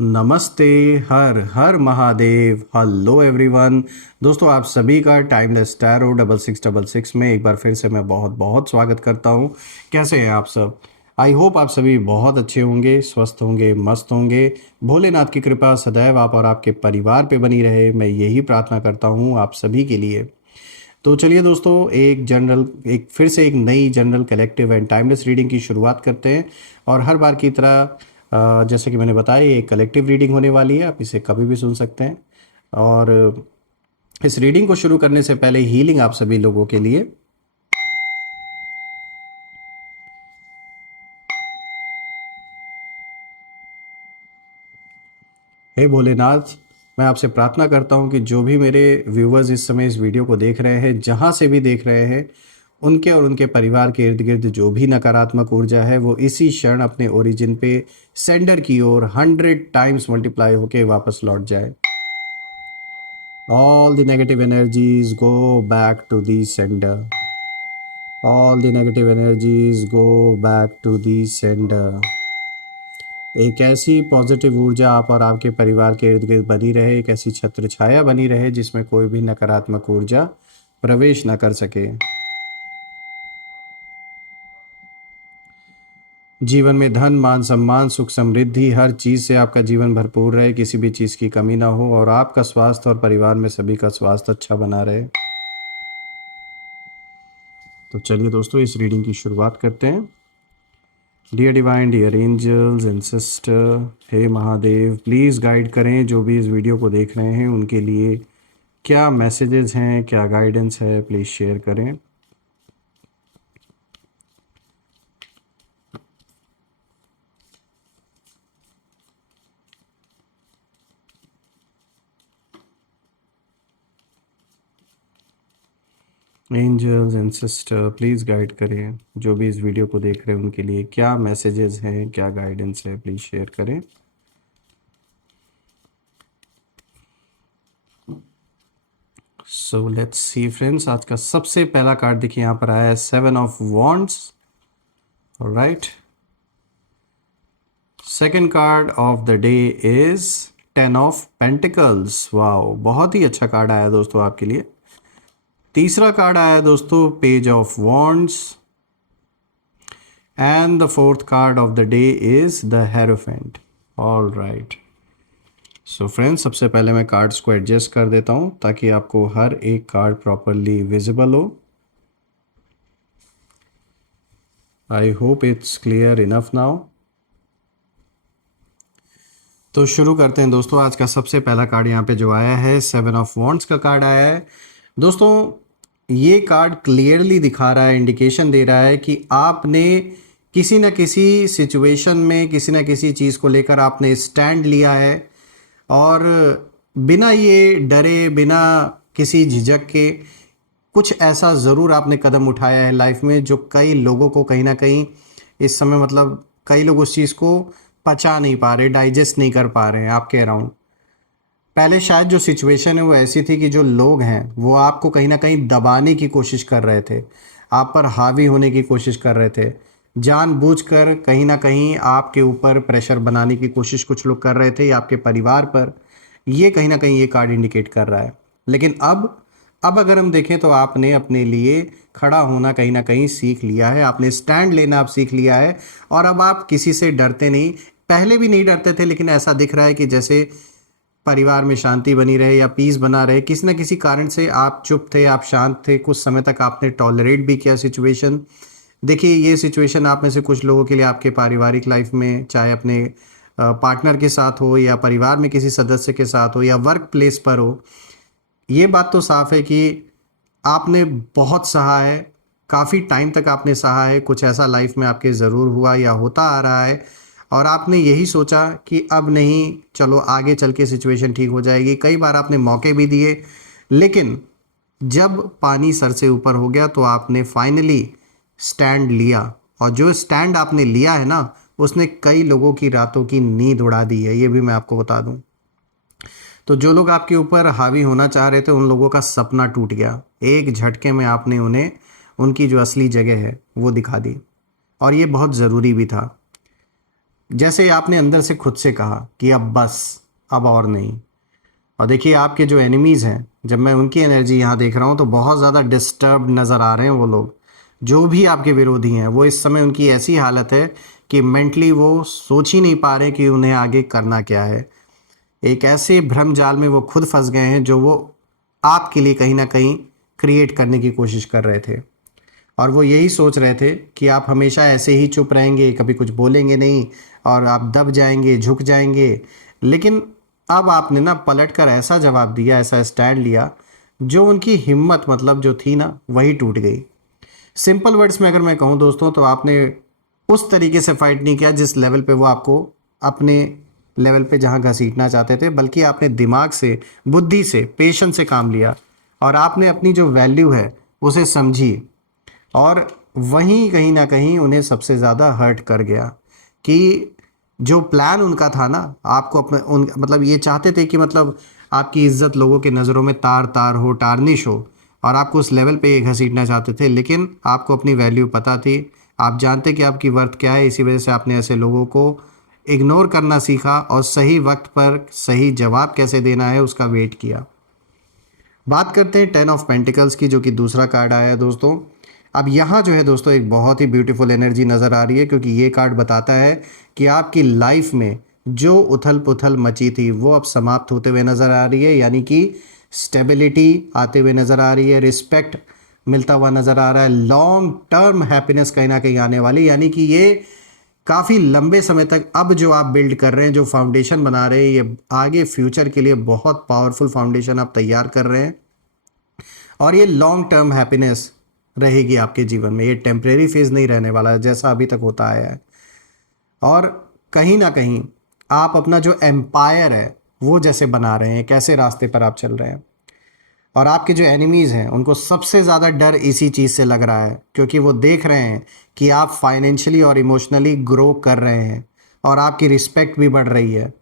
नमस्ते। हर हर महादेव। Hello everyone. दोस्तों आप सभी का टाइमलेस टैरो 6666 में एक बार फिर से मैं बहुत बहुत स्वागत करता हूँ। कैसे हैं आप सब? आई होप आप सभी बहुत अच्छे होंगे, स्वस्थ होंगे, मस्त होंगे। भोलेनाथ की कृपा सदैव आप और आपके परिवार पे बनी रहे, मैं यही प्रार्थना करता हूँ आप सभी के लिए। तो चलिए दोस्तों, एक फिर से एक नई general collective and timeless reading की शुरुआत करते हैं। और हर बार की तरह जैसे कि मैंने बताया, ये एक कलेक्टिव रीडिंग होने वाली है, आप इसे कभी भी सुन सकते हैं। और इस रीडिंग को शुरू करने से पहले हीलिंग आप सभी लोगों के लिए। हे भोलेनाथ, मैं आपसे प्रार्थना करता हूँ कि जो भी मेरे व्यूवर्स इस समय इस वीडियो को देख रहे हैं, जहाँ से भी देख रहे हैं, उनके और उनके परिवार के इर्द गिर्द जो भी नकारात्मक ऊर्जा है वो इसी क्षण अपने ओरिजिन पे सेंडर की ओर 100 टाइम्स मल्टीप्लाई होके वापस लौट जाए। All the negative energies go back to the sender. All the negative energies go back to the sender. एक ऐसी पॉजिटिव ऊर्जा आप और आपके परिवार के इर्द गिर्द बनी रहे, एक ऐसी छत्र छाया बनी रहे जिसमें कोई भी नकारात्मक ऊर्जा प्रवेश न कर सके। जीवन में धन, मान, सम्मान, सुख, समृद्धि, हर चीज़ से आपका जीवन भरपूर रहे, किसी भी चीज़ की कमी ना हो, और आपका स्वास्थ्य और परिवार में सभी का स्वास्थ्य अच्छा बना रहे। तो चलिए दोस्तों, इस रीडिंग की शुरुआत करते हैं। Dear divine, dear angels and sister, हे महादेव, प्लीज़ गाइड करें जो भी इस वीडियो को देख रहे हैं उनके लिए क्या मैसेजेस हैं, क्या गाइडेंस है, प्लीज़ शेयर करें। Angels and sister, please guide करें जो भी इस वीडियो को देख रहे हैं उनके लिए क्या मैसेजेस हैं, क्या गाइडेंस है, प्लीज़ शेयर करें। सो लेट्स सी फ्रेंड्स, आज का सबसे पहला कार्ड देखिए यहाँ पर आया है 7 of wands. Right, second card of the day is 10 of pentacles. Wow, बहुत ही अच्छा कार्ड आया दोस्तों आपके लिए। तीसरा कार्ड आया दोस्तों page of wands, and the fourth card of the day is the hierophant. All right, so friends, सबसे पहले मैं कार्ड्स को एडजस्ट कर देता हूं ताकि आपको हर एक कार्ड प्रॉपरली विजिबल हो। I hope it's clear enough now. तो शुरू करते हैं दोस्तों। आज का सबसे पहला कार्ड यहाँ पे जो आया है 7 ऑफ वॉन्ड्स का कार्ड आया है। दोस्तों ये कार्ड क्लियरली दिखा रहा है, इंडिकेशन दे रहा है कि आपने किसी न किसी सिचुएशन में किसी न किसी चीज़ को लेकर आपने स्टैंड लिया है, और बिना ये डरे, बिना किसी झिझक के कुछ ऐसा ज़रूर आपने कदम उठाया है लाइफ में जो कई लोगों को कहीं ना कहीं इस समय, मतलब कई लोग उस चीज़ को पचा नहीं पा रहे, डाइजेस्ट नहीं कर पा रहे हैं आपके अराउंड। पहले शायद जो सिचुएशन है वो ऐसी थी कि जो लोग हैं वो आपको कहीं ना कहीं दबाने की कोशिश कर रहे थे, आप पर हावी होने की कोशिश कर रहे थे, जानबूझकर कहीं ना कहीं आपके ऊपर प्रेशर बनाने की कोशिश कुछ लोग कर रहे थे या आपके परिवार पर। ये कहीं ना कहीं ये कार्ड इंडिकेट कर रहा है। लेकिन अब अगर हम देखें तो आपने अपने लिए खड़ा होना कहीं ना कहीं सीख लिया है, आपने स्टैंड लेना आप सीख लिया है, और अब आप किसी से डरते नहीं। पहले भी नहीं डरते थे, लेकिन ऐसा दिख रहा है कि जैसे परिवार में शांति बनी रहे या पीस बना रहे, किसी न किसी कारण से आप चुप थे, आप शांत थे, कुछ समय तक आपने टॉलरेट भी किया सिचुएशन। देखिए ये सिचुएशन आप में से कुछ लोगों के लिए आपके पारिवारिक लाइफ में, चाहे अपने पार्टनर के साथ हो या परिवार में किसी सदस्य के साथ हो या वर्क प्लेस पर हो, ये बात तो साफ है कि आपने बहुत सहा है, काफ़ी टाइम तक आपने सहा है। कुछ ऐसा लाइफ में आपके ज़रूर हुआ या होता आ रहा है, और आपने यही सोचा कि अब नहीं, चलो आगे चल के सिचुएशन ठीक हो जाएगी। कई बार आपने मौके भी दिए, लेकिन जब पानी सर से ऊपर हो गया तो आपने फाइनली स्टैंड लिया, और जो स्टैंड आपने लिया है ना, उसने कई लोगों की रातों की नींद उड़ा दी है, ये भी मैं आपको बता दूं। तो जो लोग आपके ऊपर हावी होना चाह रहे थे उन लोगों का सपना टूट गया, एक झटके में आपने उन्हें उनकी जो असली जगह है वो दिखा दी, और ये बहुत ज़रूरी भी था। जैसे आपने अंदर से खुद से कहा कि अब बस, अब और नहीं। और देखिए आपके जो एनिमीज़ हैं, जब मैं उनकी एनर्जी यहाँ देख रहा हूँ तो बहुत ज़्यादा डिस्टर्ब नज़र आ रहे हैं वो लोग। जो भी आपके विरोधी हैं वो इस समय उनकी ऐसी हालत है कि मेंटली वो सोच ही नहीं पा रहे कि उन्हें आगे करना क्या है। एक ऐसे भ्रम जाल में वो खुद फंस गए हैं जो वो आपके लिए कहीं ना कहीं क्रिएट करने की कोशिश कर रहे थे। और वो यही सोच रहे थे कि आप हमेशा ऐसे ही चुप रहेंगे, कभी कुछ बोलेंगे नहीं और आप दब जाएंगे, झुक जाएंगे। लेकिन अब आपने ना पलट कर ऐसा जवाब दिया, ऐसा स्टैंड लिया, जो उनकी हिम्मत मतलब जो थी ना वही टूट गई। सिंपल वर्ड्स में अगर मैं कहूँ दोस्तों, तो आपने उस तरीके से फाइट नहीं किया जिस लेवल पे वो आपको अपने लेवल पे जहाँ घसीटना चाहते थे, बल्कि आपने दिमाग से, बुद्धि से, पेशेंस से काम लिया और आपने अपनी जो वैल्यू है उसे समझी। और वहीं कहीं ना कहीं उन्हें सबसे ज़्यादा हर्ट कर गया कि जो प्लान उनका था ना, आपको अपने उन मतलब ये चाहते थे कि मतलब आपकी इज्जत लोगों के नज़रों में तार तार हो, टार्निश हो, और आपको उस लेवल पे ये घसीटना चाहते थे। लेकिन आपको अपनी वैल्यू पता थी, आप जानते कि आपकी वर्थ क्या है। इसी वजह से आपने ऐसे लोगों को इग्नोर करना सीखा और सही वक्त पर सही जवाब कैसे देना है उसका वेट किया। बात करते हैं 10 ऑफ पेंटिकल्स की, जो कि दूसरा कार्ड आया है दोस्तों। अब यहाँ जो है दोस्तों एक बहुत ही ब्यूटीफुल एनर्जी नज़र आ रही है, क्योंकि ये कार्ड बताता है कि आपकी लाइफ में जो उथल पुथल मची थी वो अब समाप्त होते हुए नज़र आ रही है। यानी कि स्टेबिलिटी आते हुए नज़र आ रही है, रिस्पेक्ट मिलता हुआ नज़र आ रहा है, लॉन्ग टर्म हैप्पीनेस कहीं ना कहीं आने वाली। यानी कि ये काफ़ी लंबे समय तक अब जो आप बिल्ड कर रहे हैं, जो फाउंडेशन बना रहे हैं, ये आगे फ्यूचर के लिए बहुत पावरफुल फाउंडेशन आप तैयार कर रहे हैं। और ये लॉन्ग टर्म हैप्पीनेस रहेगी आपके जीवन में, ये टेम्परेरी फेज नहीं रहने वाला है जैसा अभी तक होता आया है। और कहीं ना कहीं आप अपना जो एम्पायर है वो जैसे बना रहे हैं, कैसे रास्ते पर आप चल रहे हैं। और आपके जो एनिमीज़ हैं उनको सबसे ज़्यादा डर इसी चीज़ से लग रहा है, क्योंकि वो देख रहे हैं कि आप फाइनेंशियली और इमोशनली ग्रो कर रहे हैं और आपकी रिस्पेक्ट भी बढ़ रही है।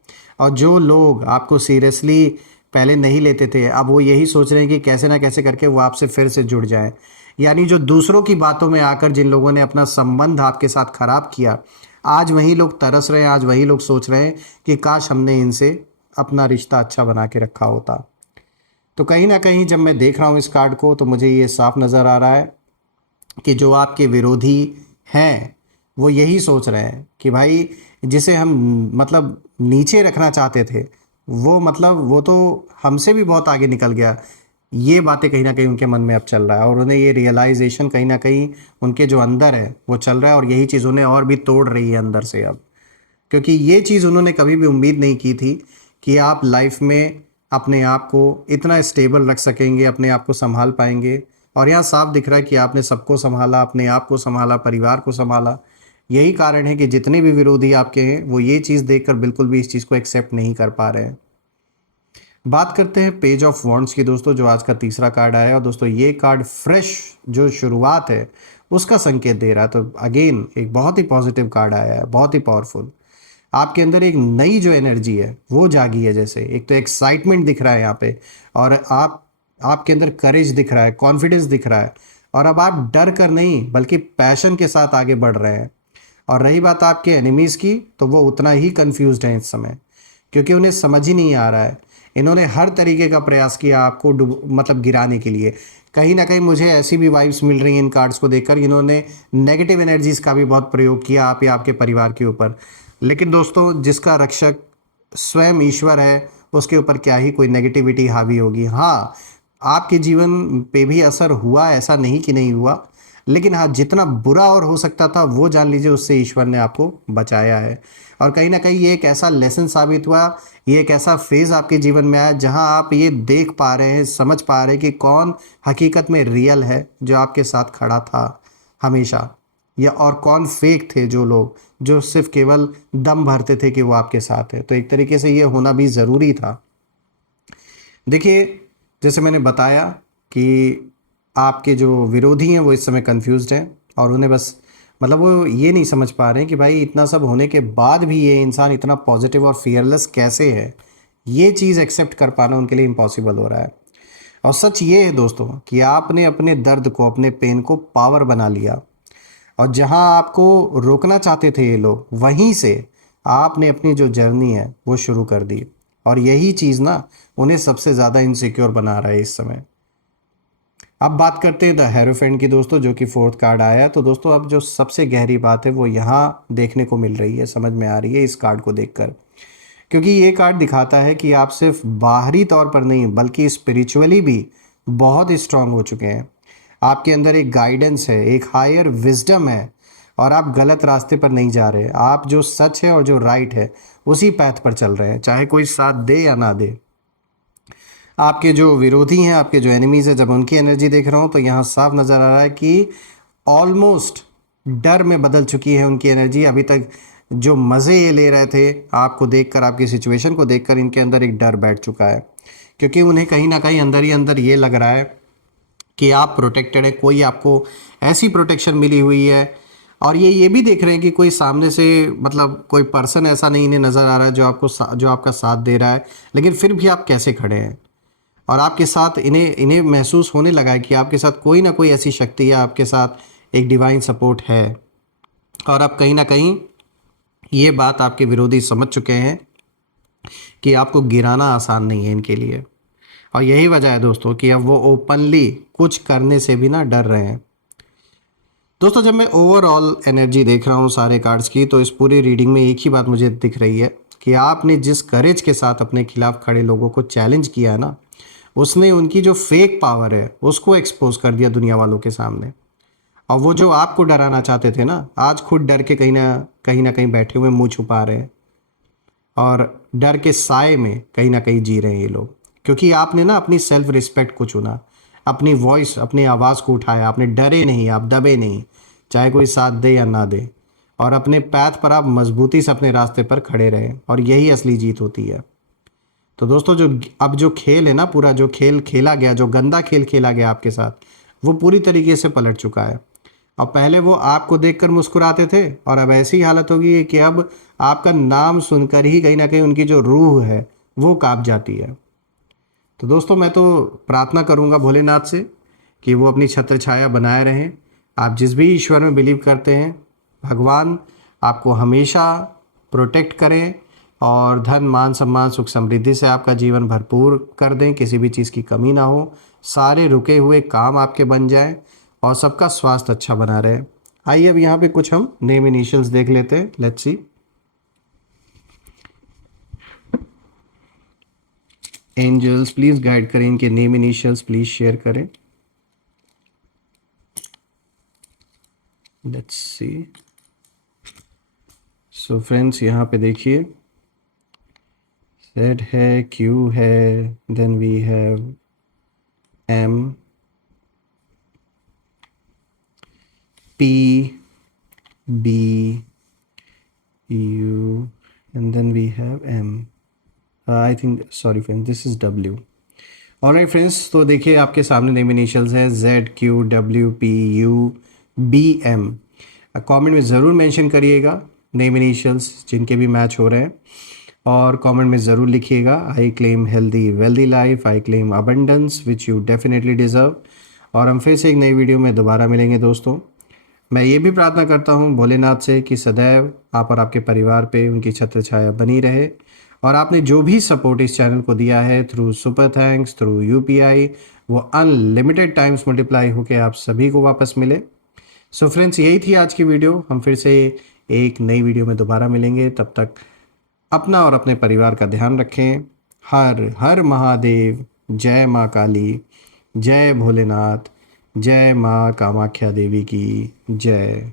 और जो लोग आपको सीरियसली पहले नहीं लेते थे, अब वो यही सोच रहे हैं कि कैसे ना कैसे करके वो आपसे फिर से जुड़ जाएं। यानी जो दूसरों की बातों में आकर जिन लोगों ने अपना संबंध आपके साथ खराब किया, आज वही लोग तरस रहे हैं, आज वही लोग सोच रहे हैं कि काश हमने इनसे अपना रिश्ता अच्छा बना के रखा होता। तो कहीं ना कहीं जब मैं देख रहा हूँ इस कार्ड को, तो मुझे ये साफ नज़र आ रहा है कि जो आपके विरोधी हैं वो यही सोच रहे हैं कि भाई जिसे हम मतलब नीचे रखना चाहते थे, वो मतलब वो तो हमसे भी बहुत आगे निकल गया। ये बातें कहीं ना कहीं उनके मन में अब चल रहा है और उन्हें ये रियलाइजेशन कहीं ना कहीं उनके जो अंदर है वो चल रहा है, और यही चीज़ उन्हें और भी तोड़ रही है अंदर से अब। क्योंकि ये चीज़ उन्होंने कभी भी उम्मीद नहीं की थी कि आप लाइफ में अपने आप को इतना स्टेबल रख सकेंगे, अपने आप को संभाल पाएंगे। और यहाँ साफ दिख रहा है कि आपने सबको संभाला, अपने आप को संभाला, परिवार को संभाला। यही कारण है कि जितने भी विरोधी आपके हैं वो ये चीज़ देखकर बिल्कुल भी इस चीज़ को एक्सेप्ट नहीं कर पा रहे हैं। बात करते हैं पेज ऑफ वॉन्ड्स की दोस्तों, जो आज का तीसरा कार्ड आया है। और दोस्तों ये कार्ड फ्रेश जो शुरुआत है उसका संकेत दे रहा है। तो अगेन एक बहुत ही पॉजिटिव कार्ड आया है, बहुत ही पावरफुल। आपके अंदर एक नई जो एनर्जी है वो जागी है। जैसे एक तो एक्साइटमेंट दिख रहा है यहाँ पे, और आपके अंदर करेज दिख रहा है, कॉन्फिडेंस दिख रहा है, और अब आप डर कर नहीं बल्कि पैशन के साथ आगे बढ़ रहे हैं। और रही बात आपके एनिमीज़ की, तो वो उतना ही कंफ्यूज्ड हैं इस समय, क्योंकि उन्हें समझ ही नहीं आ रहा है। इन्होंने हर तरीके का प्रयास किया आपको मतलब गिराने के लिए। कहीं ना कहीं मुझे ऐसी भी वाइब्स मिल रही हैं इन कार्ड्स को देखकर, इन्होंने नेगेटिव एनर्जीज का भी बहुत प्रयोग किया आप या आपके परिवार के ऊपर। लेकिन दोस्तों जिसका रक्षक स्वयं ईश्वर है, उसके ऊपर क्या ही कोई नेगेटिविटी हावी होगी। हाँ, आपके जीवन पे भी असर हुआ, ऐसा नहीं कि नहीं हुआ, लेकिन हाँ जितना बुरा और हो सकता था वो जान लीजिए उससे ईश्वर ने आपको बचाया है। और कहीं ना कहीं ये एक ऐसा लेसन साबित हुआ, ये एक ऐसा फेज़ आपके जीवन में आया जहां आप ये देख पा रहे हैं, समझ पा रहे हैं कि कौन हकीकत में रियल है जो आपके साथ खड़ा था हमेशा, या और कौन फेक थे जो लोग जो सिर्फ केवल दम भरते थे कि वो आपके साथ है। तो एक तरीके से ये होना भी ज़रूरी था। देखिए जैसे मैंने बताया कि आपके जो विरोधी हैं वो इस समय कंफ्यूज्ड हैं, और उन्हें बस मतलब वो ये नहीं समझ पा रहे हैं कि भाई इतना सब होने के बाद भी ये इंसान इतना पॉजिटिव और फियरलेस कैसे है। ये चीज़ एक्सेप्ट कर पाना उनके लिए इम्पॉसिबल हो रहा है। और सच ये है दोस्तों कि आपने अपने दर्द को, अपने पेन को पावर बना लिया, और जहां आपको रोकना चाहते थे ये लोग, वहीं से आपने अपनी जो जर्नी है वो शुरू कर दी, और यही चीज़ ना उन्हें सबसे ज़्यादा इनसिक्योर बना रहा है इस समय। अब बात करते हैं द हेरोफेंट की दोस्तों, जो कि फोर्थ कार्ड आया है। तो दोस्तों अब जो सबसे गहरी बात है वो यहाँ देखने को मिल रही है, समझ में आ रही है इस कार्ड को देखकर, क्योंकि ये कार्ड दिखाता है कि आप सिर्फ बाहरी तौर पर नहीं बल्कि स्पिरिचुअली भी बहुत स्ट्रांग हो चुके हैं। आपके अंदर एक गाइडेंस है, एक हायर विजडम है, और आप गलत रास्ते पर नहीं जा रहे। आप जो सच है और जो राइट है उसी पैथ पर चल रहे हैं, चाहे कोई साथ दे या ना दे। आपके जो विरोधी हैं, आपके जो एनिमीज़ हैं, जब उनकी एनर्जी देख रहा हूँ तो यहाँ साफ नज़र आ रहा है कि ऑलमोस्ट डर में बदल चुकी है उनकी एनर्जी। अभी तक जो मज़े ये ले रहे थे आपको देखकर, आपकी सिचुएशन को देखकर, इनके अंदर एक डर बैठ चुका है, क्योंकि उन्हें कहीं ना कहीं अंदर ही अंदर ये लग रहा है कि आप प्रोटेक्टेड है, कोई आपको ऐसी प्रोटेक्शन मिली हुई है। और ये भी देख रहे हैं कि कोई सामने से, मतलब कोई पर्सन ऐसा नहीं इन्हें नज़र आ रहा है जो आपका साथ दे रहा है, लेकिन फिर भी आप कैसे खड़े हैं। और आपके साथ इन्हें इन्हें महसूस होने लगा है कि आपके साथ कोई ना कोई ऐसी शक्ति है, आपके साथ एक डिवाइन सपोर्ट है। और अब कहीं ना कहीं ये बात आपके विरोधी समझ चुके हैं कि आपको गिराना आसान नहीं है इनके लिए। और यही वजह है दोस्तों कि अब वो ओपनली कुछ करने से भी ना डर रहे हैं। दोस्तों जब मैं ओवरऑल एनर्जी देख रहा हूँ सारे कार्ड्स की, तो इस पूरी रीडिंग में एक ही बात मुझे दिख रही है कि आपने जिस करेज के साथ अपने खिलाफ खड़े लोगों को चैलेंज किया है ना, उसने उनकी जो फेक पावर है उसको एक्सपोज कर दिया दुनिया वालों के सामने। और वो जो आपको डराना चाहते थे ना, आज खुद डर के कहीं ना कहीं बैठे हुए मुंह छुपा रहे हैं, और डर के साए में कहीं ना कहीं जी रहे हैं ये लोग। क्योंकि आपने ना अपनी सेल्फ रिस्पेक्ट को चुना, अपनी वॉइस, अपनी आवाज़ को उठाया, आपने डरे नहीं, आप दबे नहीं, चाहे कोई साथ दे या ना दे, और अपने पैथ पर आप मजबूती से अपने रास्ते पर खड़े रहे, और यही असली जीत होती है। तो दोस्तों जो अब जो खेल है ना, पूरा जो खेल खेला गया, जो गंदा खेल खेला गया आपके साथ, वो पूरी तरीके से पलट चुका है। और पहले वो आपको देखकर मुस्कुराते थे, और अब ऐसी हालत होगी है कि अब आपका नाम सुनकर ही कहीं ना कहीं उनकी जो रूह है वो कांप जाती है। तो दोस्तों मैं तो प्रार्थना करूंगा भोलेनाथ से कि वो अपनी छत्र छाया बनाए रहें। आप जिस भी ईश्वर में बिलीव करते हैं, भगवान आपको हमेशा प्रोटेक्ट करें, और धन मान सम्मान सुख समृद्धि से आपका जीवन भरपूर कर दें, किसी भी चीज़ की कमी ना हो, सारे रुके हुए काम आपके बन जाएं, और सबका स्वास्थ्य अच्छा बना रहे। आइए अब यहाँ पे कुछ हम नेम इनिशियल्स देख लेते हैं। Let's see. Angels please guide करें, इनके नेम इनिशियल्स प्लीज़ शेयर करें। Let's see. सो फ्रेंड्स यहाँ पे देखिए, Z है, Q है, then we have M, P, B, U, and then we have M. I think, sorry friends, this is W. Alright friends, तो देखिए आपके सामने नेम इनिशियल्स हैं Z, Q, W, P, U, B, M। Comment में ज़रूर mention करिएगा name initials जिनके भी मैच हो रहे हैं, और कमेंट में ज़रूर लिखिएगा, I claim healthy wealthy life, I claim abundance which you definitely deserve. और हम फिर से एक नई वीडियो में दोबारा मिलेंगे दोस्तों। मैं ये भी प्रार्थना करता हूँ भोलेनाथ से कि सदैव आप और आपके परिवार पे उनकी छत्र छाया बनी रहे, और आपने जो भी सपोर्ट इस चैनल को दिया है through super thanks, through UPI, वो अनलिमिटेड टाइम्स मल्टीप्लाई होकर आप सभी को वापस मिले। सो फ्रेंड्स, यही थी आज की वीडियो। हम फिर से एक नई वीडियो में दोबारा मिलेंगे, तब तक अपना और अपने परिवार का ध्यान रखें। हर हर महादेव, जय माँ काली, जय भोलेनाथ, जय माँ कामाख्या देवी की जय।